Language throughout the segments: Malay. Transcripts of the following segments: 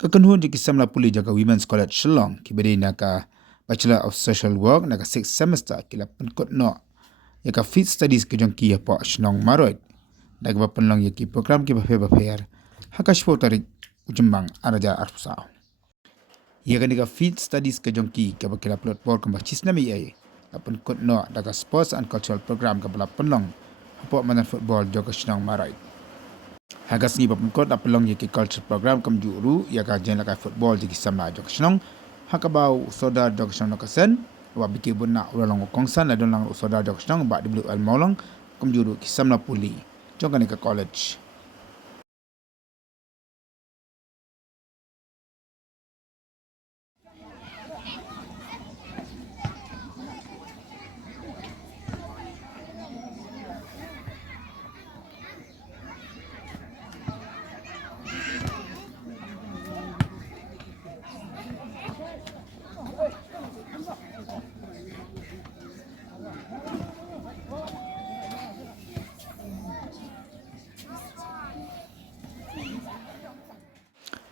Kakanhun di kisam la puli jaga Women's College Shillong kibedi naka Bachelor of Social Work naka 6th semester kila penkot no yaka Fit Studies kejong ki apa shnong maroid daga penlong yaki program ki bafer haka shpo tarik ujembang araja arfusao yaka nika Fit Studies kejong ki ka bakila plot bor kamba chisnami ai penkot no daga Sports and Cultural Program ka bala penlong apa manan football joga shnong maroid Hagas ni penkot apelong yaki culture program kam juru yaka jen laka football jiki samla jok snong hakabau soda jok snong nokasen wa biki bunna ulalong kongsan la lang soda jok snong ba diblu al maulong kam juru ki samla puli jok ka college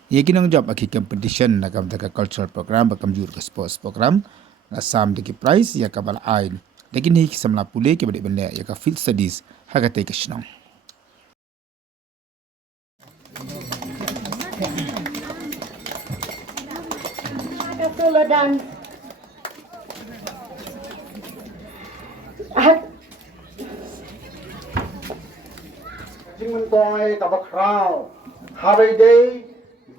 Yakin ang job aki competition na kam taka cultural program bakam jur ke sports program na sam deki prize ya kabal ain lekin hi samla pule ke bade bende ya ka field studies haga te kishnong Solo dance. Jingman koi kabak krau hari day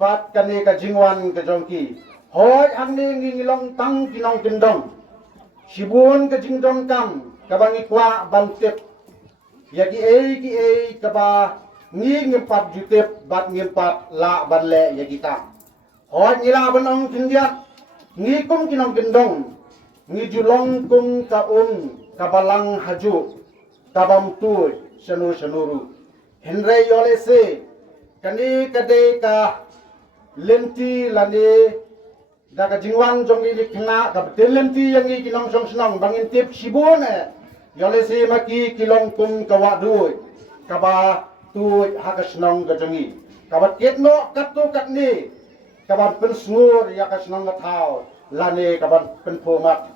bat kani ka jingwan ka jongki hoy angni ngilong tang kinong kindong sibun ka jingdong kam kabangi kwa bantip yagi ki kaba ngimpat jutip bat ngimpat la banle yagi ta hoy ngila banong kindiat ngikum kinong kindong ngijulong kum kabalang haju kabam tu shanuru Henry Yolese kani kade ka lenti lani daga jingwan jongi likna ka lenti yangi kinong song snong bangin tip sibun Yolese maki kilong kum kawadui kaba tu hakasnong ka jongi kaba ketno katu katni kaba pensngur yakasnong thao lani kaba penpomat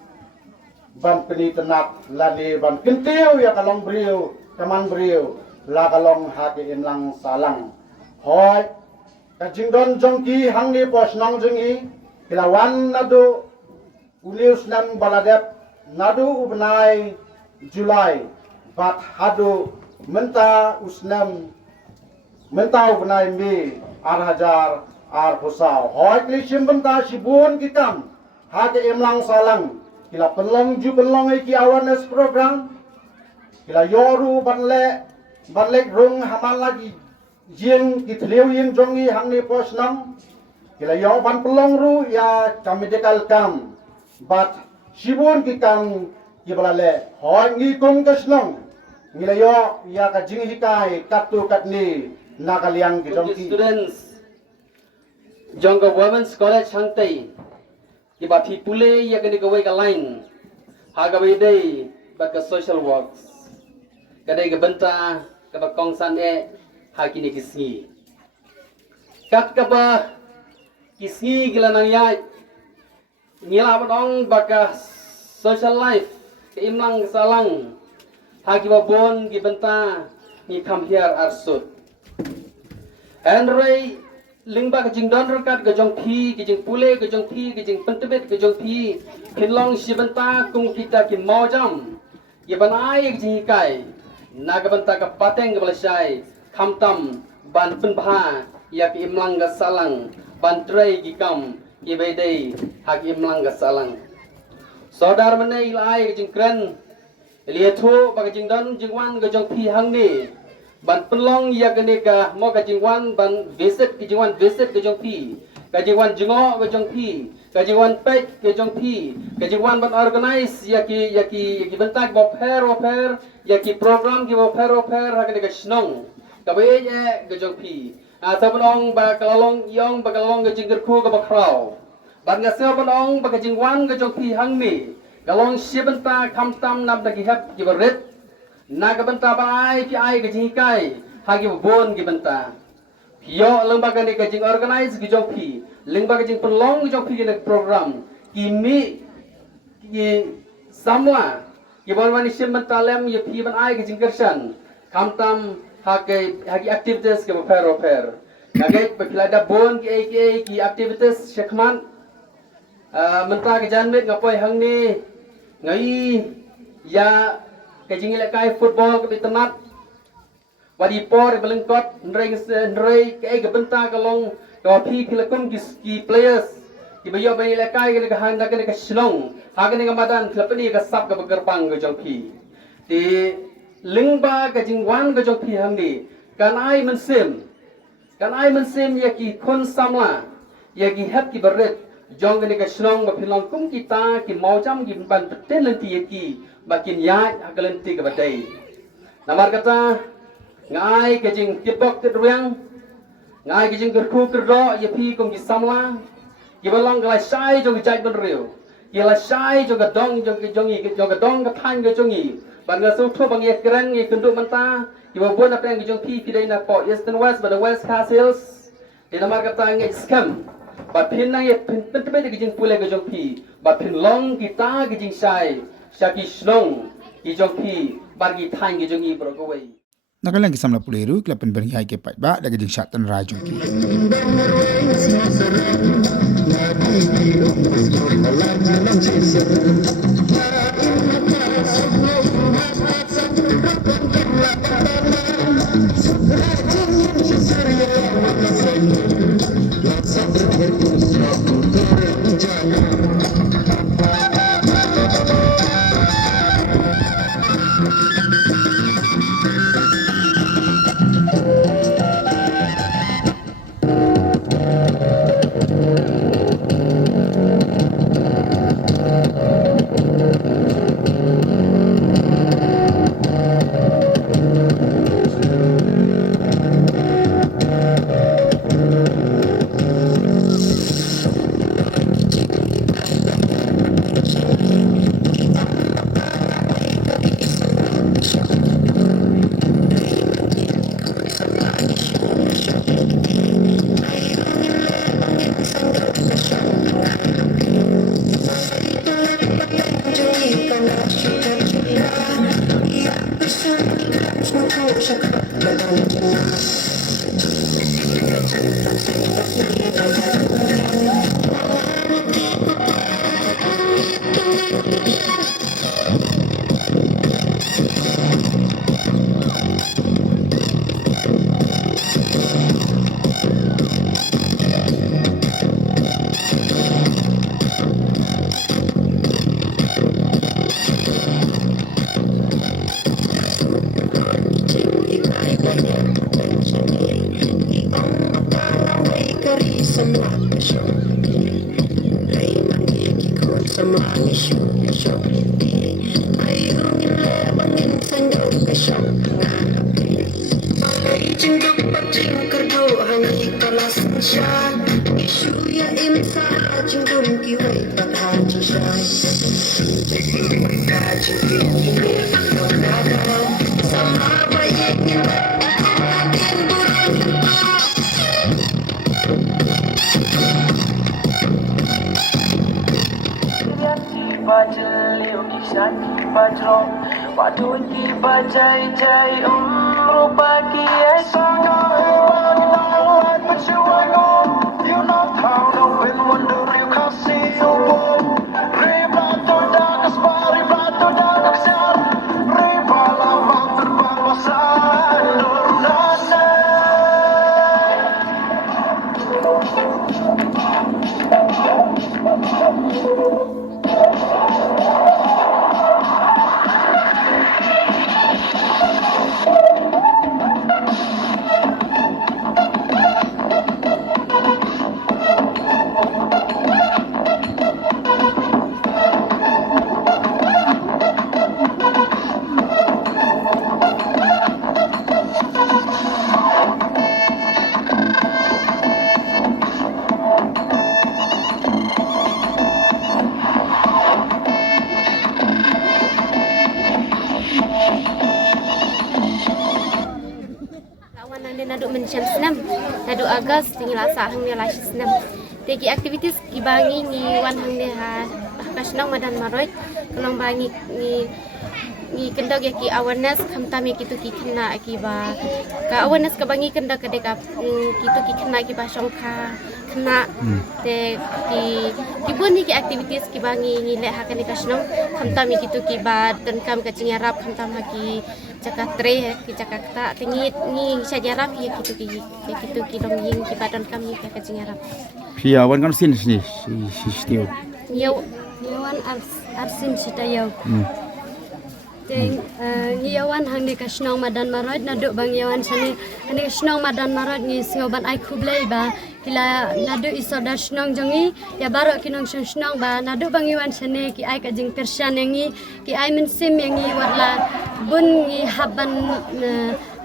ban penitenat lani ban kentiu yakalong briu kaman briu la kalong hati inlang salang hoy kajingdon jongki hangni posnong jengi kilawan nadu ulius nam baladep nadu ubnai Julai bat hadu menta usnam menta ubnai mi arhajar arhusau hoy klishim benta sibun kitam hati imlang salang kila penlong ju penlong iki awareness program kila yoru banlek rung hamal lagi jing kitliu yin jongi hangni posnam kila yo ban pelong ru ya kamedekal kam bat sibun kikam kibalale hoy ngi kum kasnong ngila yo ya ka jing hikai katu katni nakaliang gidongki students jongga women's college hangtai kibati pule ya kani kawai ka line hagabai dai baka social works kadai ka benta kaba kongsan hakini kisngi kat kaba kisngi gila nang ya ngila badong baka social life keimlang salang hagi babon gibenta ni come here arsut Henry lingba kajing don rekat kajong pi kajing pule kajong pi kajing pentebet kajong pi kinlong sibenta kung kita ki maujam gibanai kajing kai nagabanta ka pateng gabalsai khamtam ban penbha yak imlang ga salang ban trei gikam ibedei hak imlang ga salang saudar mane ilai jingkran liathu bag jingdan jingwan ga jong phi hangni ban penlong yak ne ka mo ga jingwan ban visit ki jingwan visit ga jong phi ga jingwan jingo ga jong phi ga jingwan pek ga jong phi ga jingwan ban organize yaki bentak bo pair yaki program ki bo pair hak ne ga snong kabai ga jong phi sabonong ba kalalong yong ba kalalong ga jingger khu ga ba krau ban ga sabonong ba ga jingwan ga jong phi hangni galong sibenta khamtam nam da ki hep ki ba ret na ga benta ba ai ki ai ga jingkai hagi bon gi benta Yo lembaga ni kajing organize ki jong pi, lembaga jing pelong jong pi ni program, kimi ki samla, ki balwani mentalem ye pi ban ai kajing kersan, kamtam hagi activities ke per. Nagai pelada bon ki activities syakman, mentah ke janmit ngapai hang ni, ngai ya kajing ilakai football ke tenat. Wadi por belengkot nrei ke benta kalong pi pilakun ki players ki bayo bani lekai ke handa ke slong hagen ke madan tlapani ke sap ke bergerbang ke jongpi ti lingba ke jingwan ke jongpi hamni kan ai mensim ya ki kon samla ya ki hap ki beret jong ke slong ba pilong kum kita ki maujam ki ban ten lenti ki bakin ya hagalenti ke badai namar kata ngai kejing tipok kedruang ngai kejing kerku kerdo ye pi kong ki samla ki balong galai sai jong jai ben riu ki la sai jong dong jong dong ka than ke jongi ban ga su tho bang ye kran ye kundu manta ki ba bon apeng ki jong pi dai na po eastern west ba the west castles di namar kata ngai scam ba pin na ye pin tebe ki jing pule ke jong pi ba pin long kita ki jing sai shaki snong ki jong pi bar ki than ki jongi bro ko wei Nakalang kisam la puliru kelapan bernihai ke pat ba daga jing syatan raju ki. nang de nadu menjam senam nadu Agas tinggal asa hang de lash senam teki aktivitas ki bangi ni wan hang de ha kasnong madan maroi kelong bangi ni kendok ya ki awareness khamtam ya kitu ki khna ki ba ka awareness ka bangi kendok ka deka kitu ki khna ki ba songkha khna te ki bun ni ki activities ki bangi ni le ha ka ni kasnong khamtam ya kitu ki ba dan kam ka cingarap khamtam ha ki cakak tre ki cakak ta tingi ni sajarap ya kitu ki dong ying ki badan kam ni ka cingarap Pia wan kan sin ni si stiu. Yawan arsin sita yaw. Teng yawan hang ni kasnong madan marot naduk bang yawan sani ani kasnong madan marot ni singoban ai khublei ba kila naduk isodar snong jongi ya baro kinong snong ba naduk bang yawan sani ki ai kajing persyan yangi ki ai mensim yangi warla bun ni haban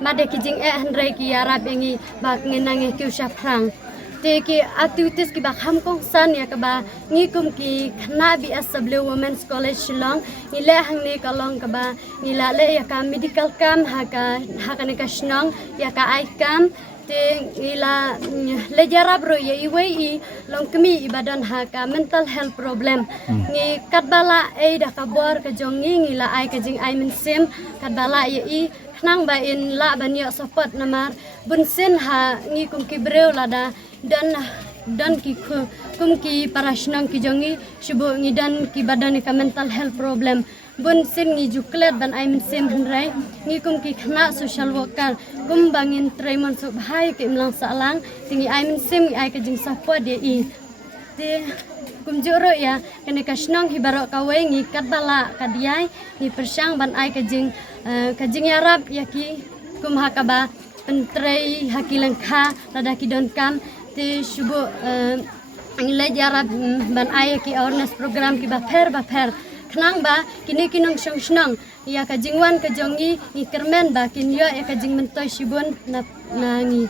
made kijing handrai ki arab yangi ba ngenang ki usah prang Teki aktivitas ki bakham kong san ya kaba ngikum ki khna bi asable women's college Shillong ngile hang ne kalong kaba ngila le ya ka medical cam ha ka ne ka shnong ya ka ai cam te ngila le jarab ro ya iwei long kemi ibadan ha ka mental health problem ngi katbala e da ka bor ka jongi ngila ai ka jing ai men sim katbala ya i nang ba in la banyo support namar bunsen ha ngi kum ki breu lada dan ki kum ki parashnang ki jongi shubo ngi dan ki badan ka mental health problem bun sin ngi juklet ban ai min sem hanrai ngi kum ki khna social worker kum bangin traimon so bhai ki mlang salang tingi ai min sem ai ka jing support de I te kum juro ya kene kashnang hibaro kawai ngi katbala kadiai ngi persyang ban ai ka jing yarab yaki kum hakaba pentrei hakilang kha lada ki don kam te shubo le jarab ban ai ki awareness program ki ba pher khnang ba kini kinong shnang ya ka jingwan ka jongi ni kermen ba kinyo ya ka jing mentoy shibon na ngi